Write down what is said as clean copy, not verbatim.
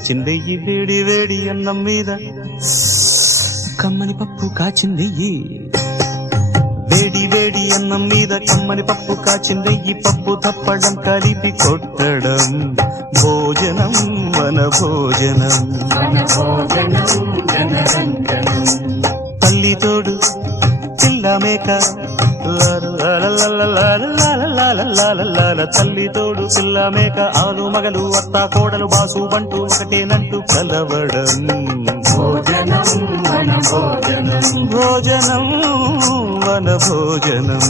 కాచిందెయ్యి వేడి వేడి అన్నం మీద కమ్మని పప్పు కాచిందెయ్యి వేడి వేడి అన్నం మీద కమ్మని పప్పు కాచిందెయ్యి పప్పు తప్పడం కలిపి కొట్టడం భోజనం మన భోజనం తల్లి తోడు పిల్ల మేక తల్లి తోడు పిల్ల మేక ఆలు మగలు అత్త కోడలు బాసు బంటూ ఒకటేనంటూ కలవడం భోజనం వన భోజనం